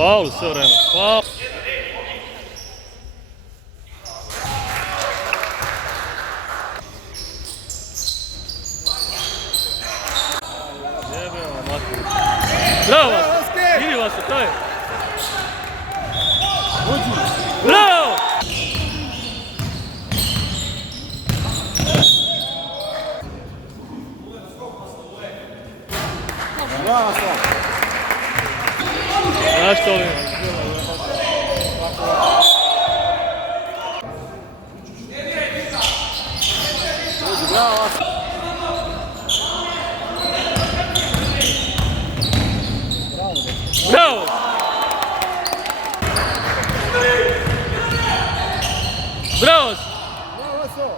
faul sve vreme. Faul. Bravo! Idi vas, to je! Bravo! Bravo, Slav. Znaš što li? Bravo, Bravo! Bravo! Bravo,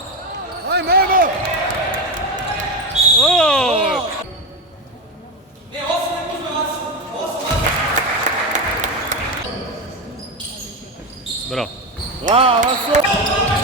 ajme, evo! Oh! Bravo! Bravo, Slav.